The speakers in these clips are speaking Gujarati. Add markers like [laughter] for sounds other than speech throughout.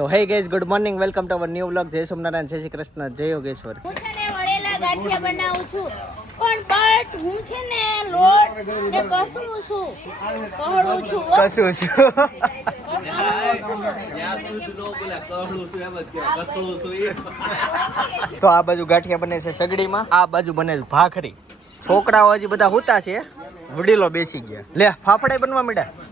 તો hey guys good morning welcome to our new vlog જય સોમનારાયણ જય શ્રી કૃષ્ણ જય યોગેશ્વર. હું છે ને વળેલા ગાંઠિયા બનાવું છું. પણ બટ હું છે ને લોટ ને કસું છું. કહડું છું કસું છું. તો આ બાજુ ગાંઠિયા બને છે સગડીમાં આ બાજુ બને છે ભાખરી. છોકરાઓ હજી બધા હુતા છે. વડીલો બેસી ગયા. લે ફાફડા બનવા માંડ્યા.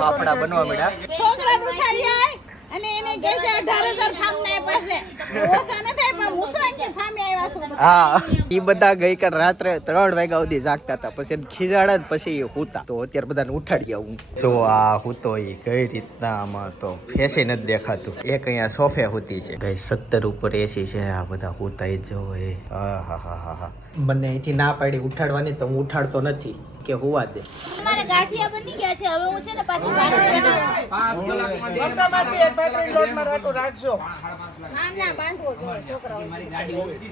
ફાફડા બનવા મળ્યા છોકરા ઉઠાડી આય અને એને કહે છે 18000 ફામ ના પાસે ઓસા ન થાય પણ હું તો એને ફામે આવ્યા છું. હા એ બધા ગઈકાલ રાત્રે ત્રણ વાગ્યા સુધી જાગતા હતા. પછી એને ખીજાડા ને પછી એ હુતા. તો અત્યારે બધાને ઉઠાડી આવું. જો આ હુતો ઈ કઈ રીતના આમાં તો એસી નથી દેખાતું. એક અહીંયા સોફે હુતી છે. કઈ સત્તર ઉપર એસી છે. આ બધા હુતા જ જો એ હા હા હા હા હા. મને અહીંથી ના પાડી ઉઠાડવાની તો હું ઉઠાડતો નથી. કે હોવા દે. મારે ગાંઠિયા બની ગયા છે હવે હું છે ને પાછી ભાખરી બનાવું ના ના બાંધવો જોઈએ છોકરાઓ.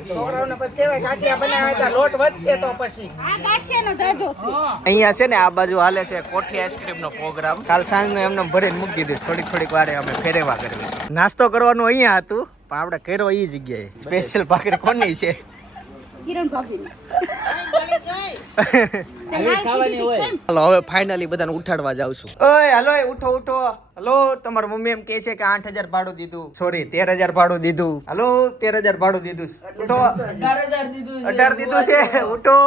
છોકરાઓને પછી કહેવાય ગાંઠિયા બનાવ્યા હતા લોટ વધશે તો પછી. આ ગાંઠિયાનો જાજો છે. અહીંયા છે ને આ બાજુ હાલે છે કોઠી આઈસ્ક્રીમ નો પ્રોગ્રામ. કાલ સાંજનો એમને ભરીને મૂકી દીધું થોડીક થોડીક વારે અમે ફેરેવા કરવી. નાસ્તો કરવાનું અહીંયા હતું પણ આપણે કર્યો એ જગ્યાએ. સ્પેશિયલ ભાખરી કોની છે? કિરણ ભાભી હાલો હવે ફાઇનલી બધાને ઉઠાડવા જાઉં છું. ઓય હાલો ઉઠો ઉઠો. હલો તમારી મમ્મી એમ કહે છે કે આઠ હજાર ભાડું દીધું. સોરી તેર હજાર ભાડું દીધું. હલો તેર હજાર ભાડું દીધું. ઉઠો. અઢાર દીધું છે. ઉઠો.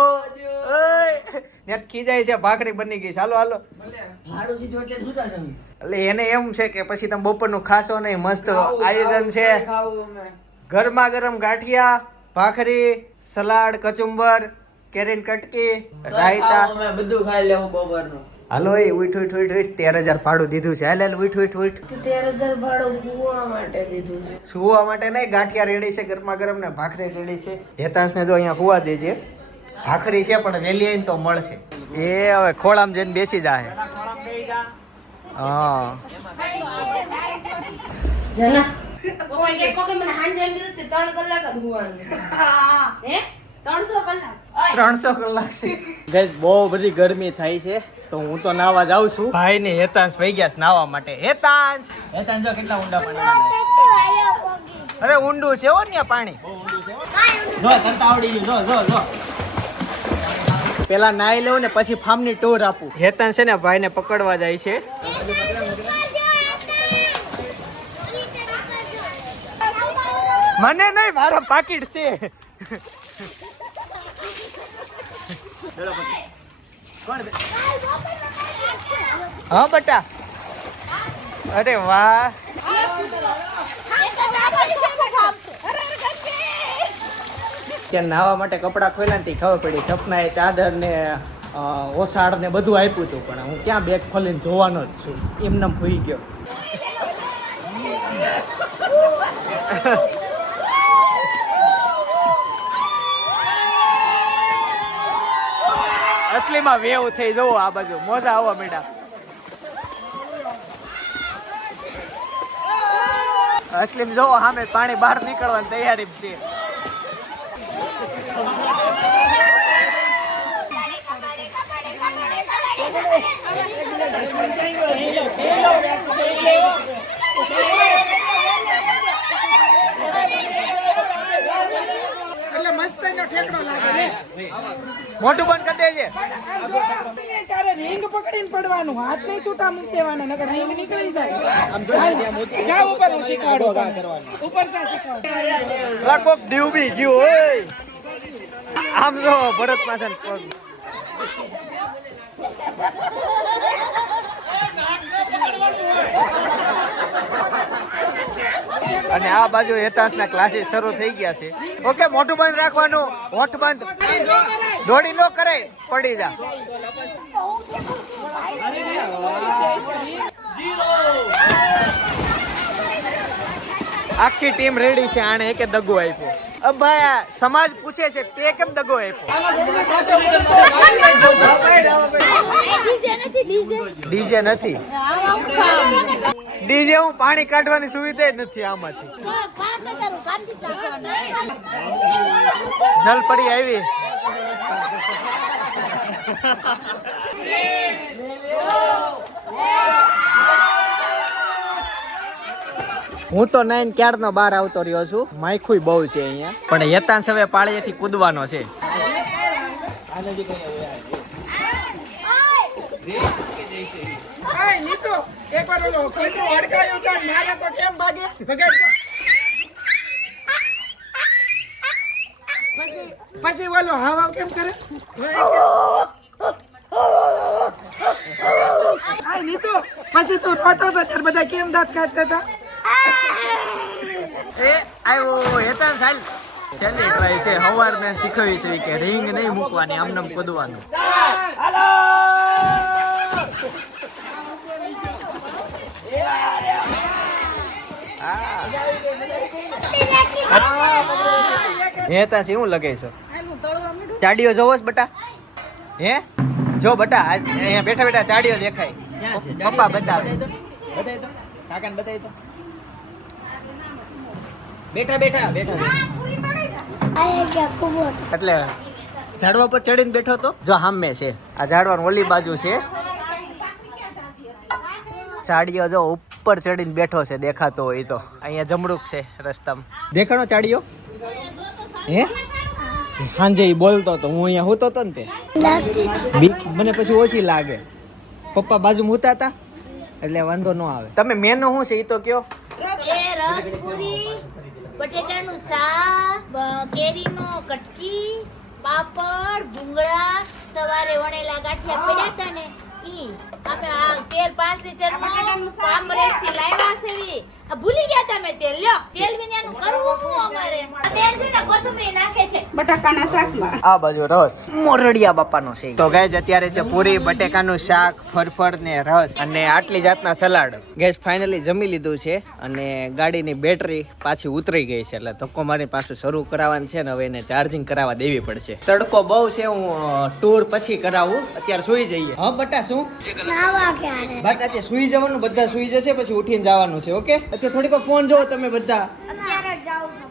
નેટ ખીજાય છે ભાખરી બની ગઈ છે. હાલો હાલો. એટલે એને એમ છે કે પછી તમે બપોરનું ખાશો નહીં મસ્ત આયોજન છે. ગરમા ગરમ ગાંઠિયા ભાખરી સલાડ કચુંબર કેરીન કટકી રાયતા. બધું ખાઈ લેવું બપોરનું. હાલો એ ઉઠ ઉઠ ઉઠ ઉઠ તેર હજાર ભાડું દીધું છે. હાલ હાલ ઉઠ ઉઠ ઉઠ. તેર હજાર ભાડું સુવા માટે દીધું છે. સુવા માટે નહીં ગાંઠિયા રેડી છે ગરમા ગરમ ને ભાખરી રેડી છે. હેતાંશને જો અહીંયા હુવા દેજે. ભાખરી છે પણ વહેલી આવીને તો મળશે. એ હવે ખોળામાં જઈને બેસી જાય હા. જના કોકે મને હાંજે એમ કીધું કે ત્રણ કલાક જ હુવાનું હે? ત્રણસો કલાક. છે. ગઈ બહુ બધી ગરમી થાય છે તો હું તો નાવા જાઉં છું. ભાઈ ને હેતાંશ વહી ગયા નાવા માટે. હેતાંશ! હેતાંશ કેટલા ઊંડા પાણી અરે ઊંડું છે હો ને પાણી. જો કરતા આવડી ગયું. જો જો જો. પેલા નાઈ લઉં ને પછી ફાર્મની ટૂર આપું. હેતાંશ છે ને ભાઈને પકડવા જાય છે. મને નહીં મારો પાકીટ છે. હા, બટા. અરે વાહ. કે નાવા માટે કપડાં ખોલ્યા ને ખબર પડી. સપના એ ચાદર ને ઓસાડ ને બધું આપ્યું હતું, પણ હું ક્યાં બેગ ખોલીને જોવાનો જ છું? એમને ભૂઈ ગયો. અસલીમાં વેવ થઈ જવો આ બાજુ. મોજા આવવા મેડા અસલીમ જો સામે પાણી બહાર નીકળવાની તૈયારી છે. Thank મસ્ત એનો ઠેકડો લાગે ને મોટું બંધ કરી દેજે. ત્યારે રિંગ પકડીને પડવાનું. હાથ નહીં છૂટા મૂકી દેવાના નકર રિંગ નીકળી જાય. જા ઉપર હું શીખવાડું ઉપર જા શીખવાડું. દીવ બી ગયું આમ જો ભરત પાસે અને આ બાજુ હેતાંશના ક્લાસીસ શરૂ થઈ ગયા છે. ઓકે, મોઢું બંધ રાખવાનું, હોઠ બંધ. દોડી નો કરે, પડી જા. આખી ટીમ રેડી છે, આણે એકે દગો આપ્યો. ભાઈ સમાજ પૂછે છે, તે કેમ દગો આપ્યો ડીજે નથી ડીજે ડીજે નથી ડીજે હું પાણી કાઢવાની સુવિધા જ નથી આમાંથી જલ પડી જલપરી આવી હું તો નાઈન ક્યારનો બહાર આવતો રહ્યો છું. માયખું બહુ છે અહીંયા. પણ યતાંશ હવે પાળીએથી કૂદવાનો છે. પછી પછી ઓલો હાવ કેમ કરે? નીતો પછી તું રોતો તો ત્યારે બધા કેમ દાંત કાઢતા હતા? એ આવ્યો હેતાન હાલ છેલ્લી ટ્રાય છે હવાર મેં શીખવી છે કે રિંગ નહીં મૂકવાની આમનામ કૂદવાનું. હેતાંશ એવું લગે છે? ચાડીઓ જોવો છો બટા? હે? જો બટા આજ અહીંયા બેઠા બેઠા ચાડીઓ દેખાય. પપ્પા બતાવે. બેઠા બેઠા બેઠા. એટલે ઝાડવા પર ચડીને બેઠો તો? જો હામે છે. આ ઝાડવાનું ઓલી બાજુ છે. ચાડીઓ જો ઉપર ચડીને બેઠો છે દેખાતો હોય તો. અહીંયા જમડુક છે રસ્તામાં. દેખાણો ચાડીઓ હે? સાંજે બોલતો તો હું અહીંયા હોતો તો ને તે. બીક મને પછી ઓછી લાગે. પપ્પા બાજુ મૂતા હતા એટલે વાંધો ન આવે. તમે મેનો શું છે એ તો કયો? રસપુરી. બટેટાનું શાક કેરીનો કટકી પાપડ ભૂંગળા સવારે વણેલા ગાંઠિયા પડ્યા હતા ને ઈ. અમે આ તેલ પાંચ લીટરનું કામરેજથી લાવ્યા છે. ભૂલી ગયા તમે તેલ. લ્યો તેલ વિનાનું કરવું શું અમારે? આ બેન છે ને કોથમરી નાખે છે. બટાકાના શાકમાં. આ બાજુ રસ. મોરડિયા બાપાનો છે. તો ગાઈસ અત્યારે છે પૂરી બટેકાનું શાક ફરફર ને રસ અને આટલી જાતના સલાડ. ગેસ ફાઇનલી જમી લીધું છે અને ગાડીની બેટરી પાછી ઉતરી ગઈ છે એટલે ધક્કો મારી પાછું શરૂ કરાવવાનું છે ને હવે એને ચાર્જિંગ કરાવવા દેવી પડશે. તડકો બહુ છે હું ટૂર પછી કરાવું. અત્યારે સુઈ જઈએ. હા બટા શું? બટ અત્યારે સુઈ જવાનું બધા સુઈ જશે પછી ઉઠીને જવાનું છે ઓકે અત્યારે થોડીક ફોન જોવો તમે બધા.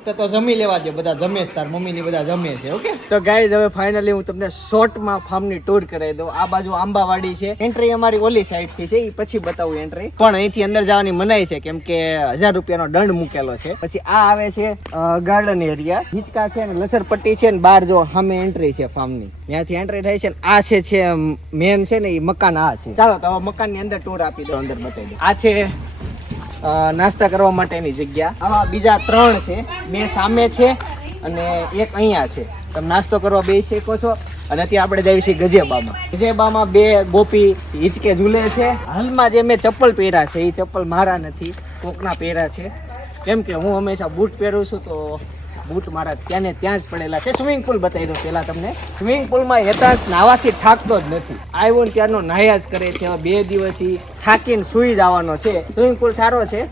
તો તો જમી લેવા દે બધા જમે તાર મમ્મી ની બધા જમે છે, ઓકે? તો ગાઈઝ હવે ફાઇનલી હું તમને શોર્ટમાં ફાર્મની ટૂર કરાવી દઉં. આ બાજુ આંબાવાડી છે. એન્ટ્રી અમારી ઓલી સાઈડથી છે એ પછી બતાવું એન્ટ્રી પણ અહીંથી અંદર જવાની મનાઈ છે, કેમ કે હજાર રૂપિયાનો દંડ મૂકેલો છે. પછી આ આવે છે ગાર્ડન એરિયા હિંચકા છે ને, લસરપટ્ટી છે ને, બહાર જો સામે એન્ટ્રી છે ફાર્મની ત્યાંથી એન્ટ્રી થાય છે ને, આ છે છે મેન છે ને એ મકાન આ છે. ચાલો, તો મકાનની અંદર ટૂર આપી દો અંદર બતાવી દો આ છે નાસ્તા કરવા માટેની જગ્યા. આવા બીજા ત્રણ છે. બે સામે છે અને એક અહીંયા છે. તમે નાસ્તો કરવા બે શકો છો. અને ત્યાં આપણે જઈએ છીએ ગજેબામાં. ગજેબામાં બે ગોપી હિંચકે ઝૂલે છે. હાલમાં જે મેં ચપ્પલ પહેર્યા છે, એ ચપ્પલ મારા નથી. કોકના પહેર્યા છે. કેમ કે હું હંમેશા બૂટ પહેરું છું, તો બૂટ મારા ત્યાં ને ત્યાં જ પડેલા છે. સ્વિમિંગ પુલ બતાવી દો પહેલા તમને. સ્વિમિંગ પુલમાં હેતાંશ નાવાથી થાકતો જ નથી. આવ્યો ને ત્યારનો નાહ્યા જ કરે છે. બે દિવસથી થાકીને સૂઈ જવાનો છે. સ્વિમિંગ પુલ સારો છે.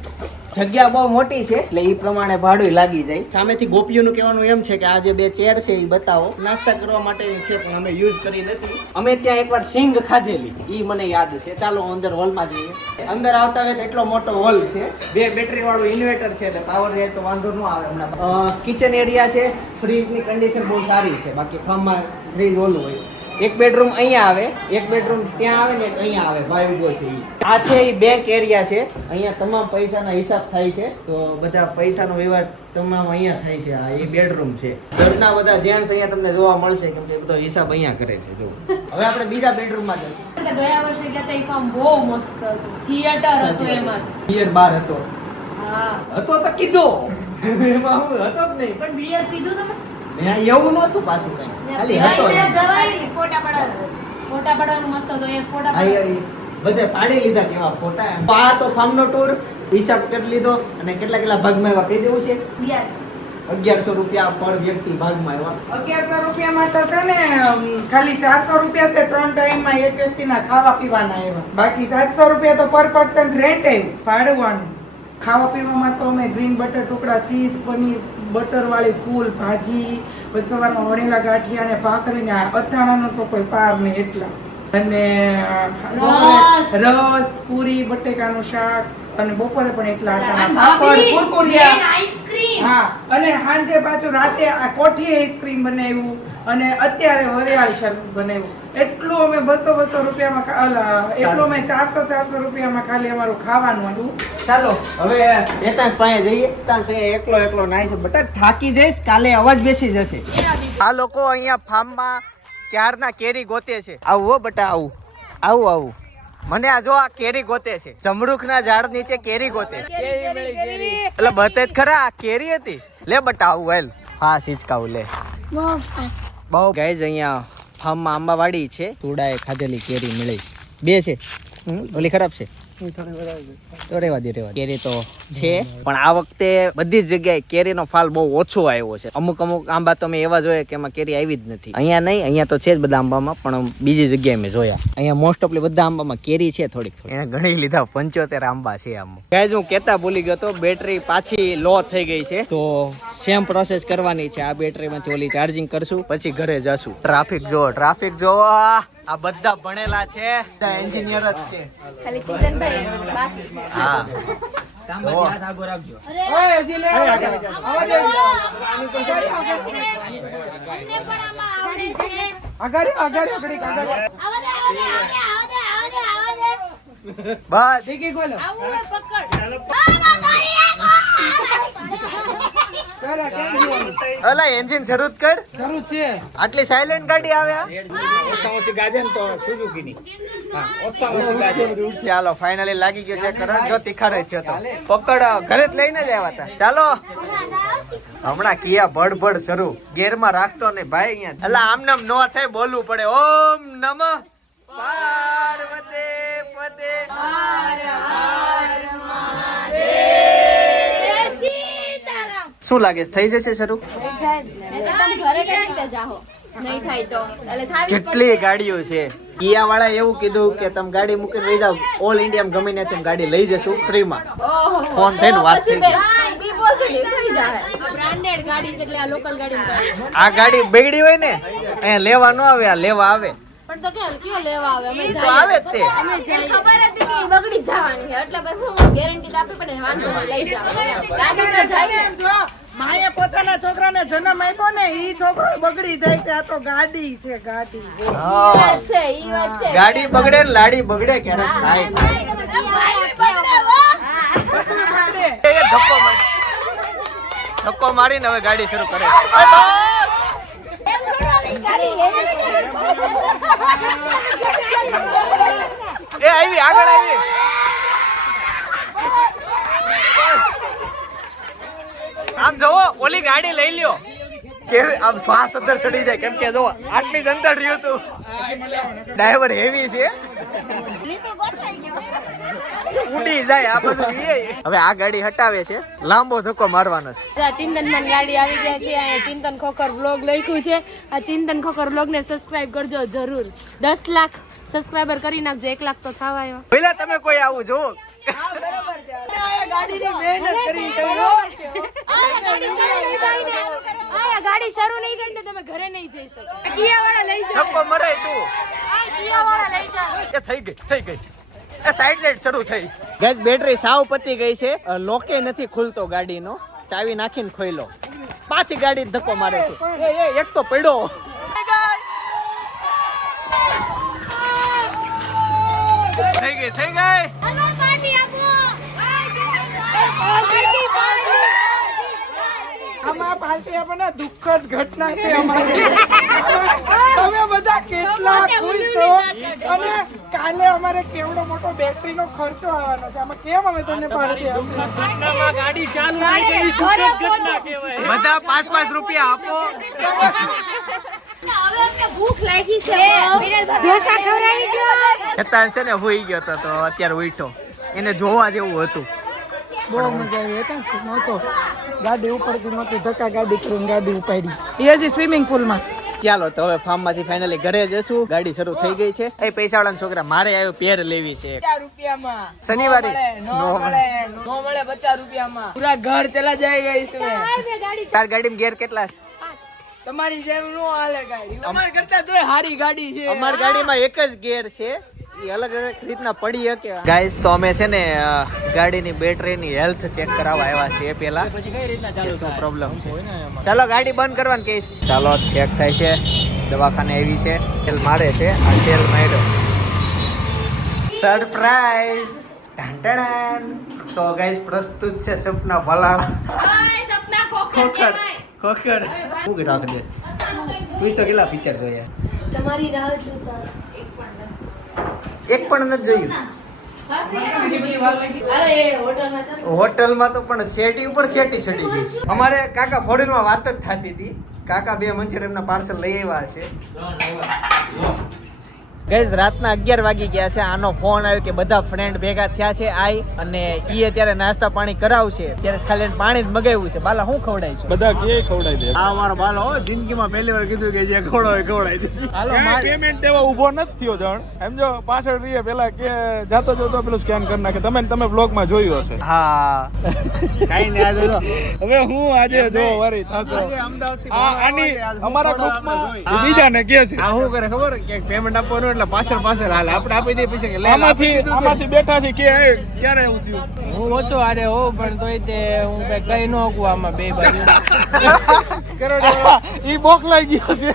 જગ્યા બહુ મોટી છે એટલે એ પ્રમાણે ભાડું લાગી જાય. સામેથી ગોપીઓનું કહેવાનું એમ છે કે આ જે બે ચેર છે એ બતાવો. નાસ્તા કરવા માટેની છે પણ અમે યુઝ કરી નથી. અમે ત્યાં એકવાર સિંગ ખાધેલી. એ મને યાદ છે. ચાલો અંદર હોલમાં જઈએ. અંદર આવતા હોય તો એટલો મોટો હોલ છે. બે બેટરી વાળું ઇન્વર્ટર છે એટલે પાવર જાય તો વાંધો ન આવે હમણાં. કિચન એરિયા છે. ફ્રીજની કન્ડિશન બહુ સારી છે. બાકી ફાર્મમાં ફ્રીજ ઓલું હોય. એક બેડરૂમ અહીંયા આવે એક બેડરૂમ ત્યાં આવે ને અહીંયા આવે ભાઈ ઊભો છે આ છે એ બેંક એરિયા છે. અહીંયા તમામ પૈસાના હિસાબ થાય છે. તો બધા પૈસાનો વ્યવહાર તમામ અહીંયા થાય છે. આ એ બેડરૂમ છે. ઘરના બધા જેન્ટ્સ અહીંયા તમને જોવા મળશે કેમ કે બધો હિસાબ અહીંયા કરે છે જો હવે આપણે બીજા બેડરૂમમાં આપણે ગયા વર્ષે ગયા હતા એ ફાર્મ બહુ મસ્ત હતું. થિયેટર હતું એમાં. થિયેટર બાર હતો. હા. હતો તો કીધો. એમાં હું હતો જ નહીં. પણ બીયર પીધું તમે? એવું નહોતું પાછું કઈ. ખાલી હતો જઈને એમ. જવાય ફોટા પડાવવા ફોટા પડાવવાનું મસ્ત હતું એ ફોટા બધે પાડી લીધા કેવા ફોટા. પા તો આ તો ફાર્મનો ટૂર હિસાબ કરી લીધો અને કેટલા કેટલા ભાગમાં એવા કહી દેવું છે? અગિયારસો. રૂપિયા પર વ્યક્તિ ભાગમાં એવા. અગિયારસો રૂપિયામાં તો છે ને ખાલી ચારસો રૂપિયા તે ત્રણ ટાઈમમાં એક વ્યક્તિના ખાવા પીવાના એવા. બાકી સાતસો રૂપિયા તો પર પર્સન રેન્ટ આવ્યું ભાડવાનું ખાવા પીવામાં તો અમે ગ્રીન બટર ટુકડા ચીઝ પનીર બટર વાળી ફૂલ ભાજી પછી સવારમાં વણેલા ગાંઠિયા ને આ અથાણાનો તો કોઈ પાર નહીં એટલા. અને રસ. પૂરી બટેકાનું શાક અને બપોરે પણ એટલા પાપડ કુરકુરિયા હા અને સાંજે પાછું રાતે આ કોઠી આઈસ્ક્રીમ બનાવ્યું અને અત્યારે વરિયાળી શરબત બનાવ્યું. એટલું અમે બસો બસો રૂપિયામાં એટલું અમે ચારસો ચારસો રૂપિયામાં ખાલી અમારું ખાવાનું હતું. ચાલો હવે એતાંશ પાસે જઈએ. એતાંશ એકલો એકલો નાય છે. બટા થાકી જઈશ કાલે અવાજ બેસી જશે. આ લોકો અહીંયા ફાર્મમાં ક્યારના કેરી ગોતે છે. આવું હો બટા આવું. આવું આવું. મને આ જો આ કેરી ગોતે છે. જમરૂખના ઝાડ નીચે કેરી ગોતે છે. એટલે બતે ખરા આ કેરી હતી. લે બટા આવું હેલ. હા સિંચકાવું લે. બહુ ગાઈઝ અહીંયા ફાર્મમાં આંબાવાડી છે. તુડાએ ખાધેલી કેરી મળી. બે છે. ઓલી ખરાબ છે. તો રેવા દે રેવા કેરી તો છે પણ આ વખતે બધી જ જગ્યાએ કેરીનો ફાલ બહુ ઓછો આવ્યો છે. અમુક અમુક આંબા તો મેં એવા જોયા કે એમાં કેરી આવી જ નથી. અહીંયા નહીં અહીંયા તો છે જ બધા આંબામાં પણ બીજી જગ્યાએ મેં જોયા. અહીંયા મોસ્ટ ઓફલી બધા આંબામાં કેરી છે થોડીક થોડી એને ઘણી લીધા પંચોતેર આંબા છે આમ. ગાઈઝ હું કેતા ભૂલી ગયો તો બેટરી પાછી લો થઈ ગઈ છે. તો સેમ પ્રોસેસ કરવાની છે. આ બેટરીમાંથી ઓલી ચાર્જિંગ કરશું. પછી ઘરે જશું. ટ્રાફિક જો ટ્રાફિક જો આ બધા ભણેલા છે. બધા એન્જિનિયર જ છે. ખાલી ચિંતનભાઈ બાકી હા. બસ. અલા એન્જિન શરૂ જ કર. શરૂ છે. આટલી સાયલેન્ટ ગાડી આવે ઓછી તો સુઝુકી ની ચાલો ફાઇનલી લાગી ગયો છે કરંટ જો તીખારે છે તો. પકડ ઘરે જ લઈને જ આવ્યા હતા. ચાલો. હમણાં કિયા ભડભડ ભડ શરૂ. ગેરમાં રાખતો ને ભાઈ અહીંયા. એટલે આમ નામ નો થાય બોલવું પડે. ઓમ નમઃ. પાર્વતી પતે સીતારામ શું લાગે? થઈ જશે શરૂ? કેટલી ગાડીઓ છે? કિયા વાળા એવું કીધું કે તમે ગાડી મૂકીને લઈ જાઓ. ઓલ ઇન્ડિયા ગમે તમે ગાડી લઈ જશું ફ્રીમાં. માં ફોન થઈને વાત થઈ ગઈ. આ ગાડી બગડી હોય ને, અહીંયા લેવા ન આવે, આ લેવા આવે. તો કે હલકીઓ લેવા આવે? અમે તો આવે તે. અમે જઈએ. ખબર હતી કે બગડી જવાની છે એટલે હું ગેરંટી આપી પડે વાંધો નહીં લઈ જાવ. ગાડી તો જાય જો માએ પોતાના છોકરાને જન્મ આપ્યો ને ઈ છોકરો બગડી જાય છે આ તો ગાડી છે ગાડી. વાત છે ઈ વાત છે. ગાડી બગડે લાડી બગડે ક્યારેક થાય. ધક્કો મારીને હવે ગાડી શરૂ કરે. એ આવી આગળ આવી. આમ જોવો ઓલી ગાડી લઈ લ્યો. કેવી આમ શ્વાસ અંદર ચડી જાય. કેમ કે જો આટલી જ અંદર રહ્યું તું. ડ્રાઈવર હેવી છે. ઉડી જાય આ બધું હવે આ ગાડી હટાવે છે. લાંબો ધક્કો મારવાનો છે. આ ચિંતન ગાડી આવી ગયા છે અહીંયા ચિંતન ખોખર વ્લોગ લખ્યું છે. આ ચિંતન ખોખર બ્લોગ ને સબસ્ક્રાઇબ કરજો જરૂર. દસ લાખ સબસ્ક્રાઇબર કરી નાખજો એક લાખ તો થવા આવ્યો. પેલા તમે કોઈ આવું જોવો ગાડીની મહેનત કરી છે. આ ગાડી શરૂ નહીં થાય તો તમે ઘરે નહીં જઈ શકો. કિયા વાળા લઈ જાઓ. મરાય તું. કિયા વાળા લઈ જાઓ. થઈ ગઈ થઈ ગઈ. સાઈડ લાઈટ શરૂ થઈ. ગેસ બેટરી સાવ પતી ગઈ છે. લોકે નથી ખુલતો ગાડીનો. ચાવી નાખીને ખોઈલો પાછી ગાડી ધક્કો મારે છે. એ, એ, એક તો પડ્યો. થઈ ગઈ ગઈ. આપણને દુઃખદ ઘટના છે અમારી. [laughs] તમે બધા કેટલા ખુશ છો? અને કાલે અમારે કેવડો મોટો બેટરીનો ખર્ચો આવવાનો છે. આમાં કેમ અમે તમને પાર્ટી આપી બધા પાંચ પાંચ રૂપિયા આપો. ભૂખ લાગી છે. ઢોસા ખવડાવી દો. હેતા છે ને હોઈ ગયો હતો તો અત્યારે ઉઠો એને જોવા જેવું હતું. બહુ મજા આવી. હતી નહોતો. ગાડી ઉપરથી નહોતી. ધક્કા ગાડી કરીને ગાડી ઉપાડી. એ હજી સ્વિમિંગ પુલમાં. ચાલો તો હવે ફાર્મમાંથી ફાઇનલી ઘરે જશું. ગાડી શરૂ થઈ ગઈ છે. એ પૈસા વાળા છોકરા મારે આવ્યો પેર લેવી છે. રૂપિયામાં. શનિવારે? નો નો મળે નો મળે પચાસ રૂપિયામાં. પૂરા ઘર ચલા જાય ગઈ છે તાર ગાડીમાં ગેર કેટલા છે? તમારી જેમ નો હાલે ગાડી. અમાર કરતા તોય હારી ગાડી છે. અમાર ગાડીમાં એક જ ગેર છે. એ અલગ અલગ રીતના પડી શકે. ગાઈસ તો અમે છે ને ગાડીની બેટરીની હેલ્થ ચેક કરાવવા આવ્યા છીએ પેલા. પછી કઈ રીતના ચાલુ શું પ્રોબ્લેમ છે. ચાલો ગાડી બંધ કરવાની કહીશ ચાલો ચેક થાય છે. દવાખાને આવી છે. તેલ મારે છે. આ તેલ માર્યો. સરપ્રાઈઝ ટાંટાડાન તો ગાઈસ પ્રસ્તુત છે સપના ભલાળા સપના ખોખર ખોખર. હું કે રાખી દેશ તું તો કેટલા પિક્ચર જોયા તમારી રાહ જોતા. એક પણ નથી જોયું. હોટલમાં તો પણ શેટી ઉપર શેટી ચડી ગઈ. અમારે કાકા ફોરેનમાં વાત જ થતી હતી. કાકા બે મંચુરિયનના પાર્સલ લઈ આવ્યા છે. ગઈઝ રાતના અગિયાર વાગી ગયા છે. આનો ફોન આવ્યો કે બધા ફ્રેન્ડ ભેગા થયા છે આઈ. અને ઈ અત્યારે નાસ્તા પાણી કરાવશે. ત્યારે ખાલી પાણી જ મગાવ્યું છે. બાલા હું ખવડાય છે? બધા કે ખવડાય છે? આ મારો બાલો જિંદગીમાં પહેલી વાર કીધું કે જે ખવડાય ખવડાય હાલો પેમેન્ટ એવા ઊભો નથી થયો જણ. એમ જો પાછળ રહીએ પેલા કે જાતો જોતો પેલું સ્કેન કરી નાખે. તમે તમે બ્લોગમાં જોયું હશે. હા. કઈ આજે હવે હું આજે જો વરી થશે. અમદાવાદ આની અમારા ગ્રુપમાં બીજાને કે છે. આ શું કરે ખબર? કે પેમેન્ટ આપવાનું એટલે પાછળ પાછળ હાલ. આપણે આપી દઈએ પછી આમાંથી આમાંથી બેઠા છે કે ક્યારે એવું થયું? હું ઓછો હારે હો પણ તોય તે હું કઈ કઈ ન આમાં બે બાજુ. [laughs] [laughs] ઈ બોકલાઈ ગયો છે.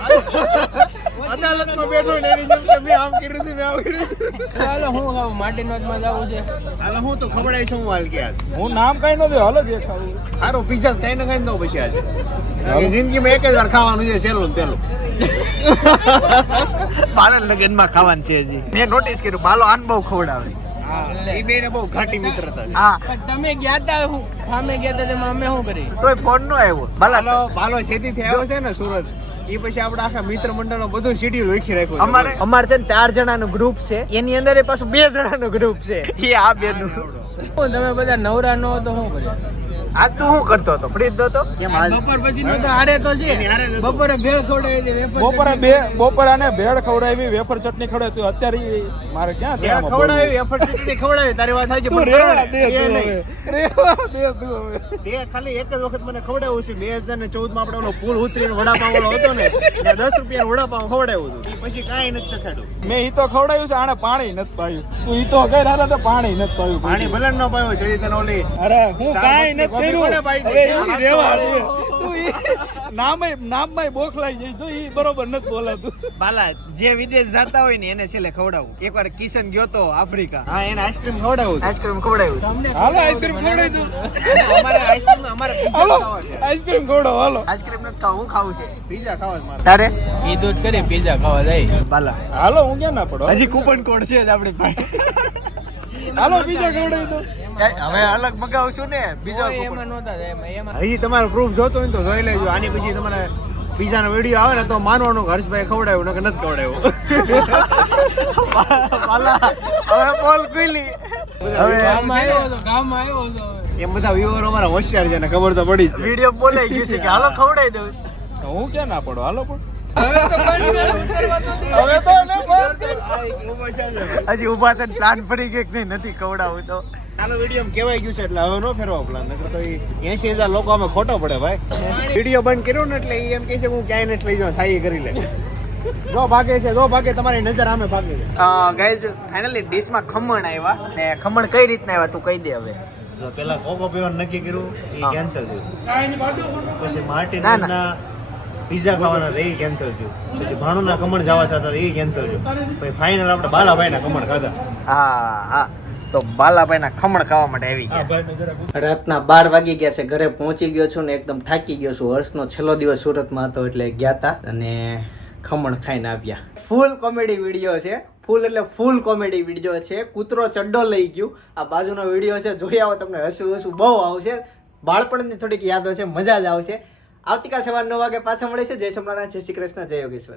અદાલતમાં બેઠો ને એની જેમ કે મેં આમ કર્યું હતું મેં આમ કર્યું હતું. ચાલો હું ખાવું માટી નોટમાં જાવું છે. હાલો હું તો ખવડાવી છું હું હાલ કે આજ હું નામ કઈ નથી હાલો દેખાવું. સારું પીઝા કઈ ને કઈ નો પછી આજે. જિંદગીમાં એક જ વાર ખાવાનું છે સેલું તેલું બાલન લગનમાં ખાવાનું છે હજી. મેં નોટિસ કર્યું બાલો આન બહુ ખવડાવે. એ બે ને બહુ ઘાટી મિત્રતા છે. હા. તમે ગયા તા હું સામે ગયા તા તેમાં અમે શું કરી? તોય ફોન નો આવ્યો. બાલો બાલો છેતી થી આવ્યો છે ને સુરત. એ પછી આપણે આખા મિત્ર મંડળનું બધું શેડ્યુલ લખી રાખ્યું અમારે અમારે છે ને ચાર જણાનું ગ્રુપ છે. એની અંદર એ પાછું બે જણાનું ગ્રુપ છે. એ આ બે નું તમે બધા નવરા નો તો શું કરી આજ તું શું કરતો હતો? ખરીદતો હતો બપોર પછી નું તો હારે તો છે. બપોરે ભેળ ખવડાવી વેફર બપોરે બે બપોરે આને ભેળ ખવડાવી વેફર ચટણી ખવડાવી. તું અત્યારે મારે ક્યાં ત્યાં ખવડાવી વેફર ચટણી ખવડાવી. તારી વાત થાય છે પણ રેવા દે તું નહીં. રેવા દે તું હવે. તે ખાલી એક જ વખત મને ખવડાવ્યું છે. બે હજાર ને ચૌદમાં આપણે ઓલો પુલ ઉતરીને વડાપાવ વાળો હતો ને ત્યાં દસ રૂપિયા વડાપાવ ખવડાવ્યું હતું. પછી કાંઈ નથી ચખાડ્યું. મેં ઈ તો ખવડાવ્યું છે આને પાણી નથી પાયું. તું ઈ તો કઈ રાતા તો પાણી નથી પાયું. પાણી ભલે ન પાયો તેથી તને ઓલી અરે હું કાંઈ નથી દીધી? દે જો ઈ બરોબર નથી બોલાતું. બાલા જે વિદેશ જતા હોય ને એને છેલ્લે ખવડાવું. એકવાર કિશન ગયો તો આફ્રિકા. હા એને આઈસ્ક્રીમ ખવડાવું આઈસ્ક્રીમ ખવડાવ્યું હાલો આઈસ્ક્રીમ ખવડાવી અમારે આઈસ્ક્રીમ અમારે હાલો પિઝા આઈસ્ક્રીમ ખવડાવો હાલો. આઈસ્ક્રીમ નથી ખાવું હું ખાવું છે. પિઝા ખાવા તારે? જ કરી પીઝા ખાવા જાય. બાલા. હાલો હું ક્યાં ના પડો હજી કૂપન કોડ છે જ આપણી પાસે. હાલો બીજા ખવડાવી દઉં હવે અલગ મગાવશું ને બીજો એમાં નહોતા એમાં એમાં. હજી તમારો પ્રૂફ જોતો હોય ને તો જોઈ લેજો. આની પછી તમારે પિઝાનો વીડિયો આવે ને તો માનવાનું કે હર્ષભાઈ ખવડાવ્યું નકર નથી ખવડાવ્યું. [laughs] હવે બોલ ખુલી. હવે ગામમાં આવ્યો હતો એમ બધા વ્યુઅર અમારા હોશિયાર છે ને ખબર તો પડી વીડિયો બોલાઈ ગયું છે કે હાલો ખવડાવી દઉં. હું ક્યાં ના પડો? હાલો પણ. હજી ઊભા થઈને પ્લાન ફરી ગયો કે નહીં? નથી ખવડાવું તો. વીડિયો કહેવાય ગયું છે એટલે હવે નો ફેરવો પ્લાન નકર તો એસી હજાર લોકો અમે ખોટો પડે ભાઈ. વીડિયો બંધ કર્યો ને એટલે એમ કહે છે કે હું ક્યાંય નથી લઈ જાઉં થાય કરી લે. જો ભાગે છે જો ભાગે તમારી નજર આમે ભાગે છે. ગાઈઝ ફાઇનલી ડીશમાં ખમણ આવ્યા ને ખમણ કઈ રીતના આવ્યા તું કહી દે હવે. પેલા કોકો પીવાનું નક્કી કર્યું એ કેન્સલ થયું. પછી માર્ટિન ના, ના. ના પીઝા ખાવાના એ કેન્સલ થયું. પછી ભાણુના કમળ જવા થતા એ કેન્સલ થયું. પછી ફાઇનલ આપણે બાલાભાઈના કમળ ખાધા. હા હા. તો બાલાભાઈના ખમણ ખાવા માટે આવી ગયા. રાતના બાર વાગી ગયા છે, ઘરે પહોંચી ગયો છું ને એકદમ થાકી ગયો છું. હર્ષનો છેલ્લો દિવસ સુરતમાં હતો એટલે ગયા હતા અને ખમણ ખાઈને આવ્યા. ફૂલ કોમેડી વીડિયો છે. ફૂલ એટલે ફૂલ કોમેડી વીડિયો છે. કૂતરો ચડ્ડો લઈ ગયું. આ બાજુનો વીડિયો છે, જોઈ આવો તમને. હસું હસું બહુ આવશે. બાળપણની થોડીક યાદો છે, મજા જ આવશે. આવતીકાલ સવાર નવ વાગે પાછા મળે છે જય સોમનાથ જય શ્રી કૃષ્ણ, જય યોગેશ્વર.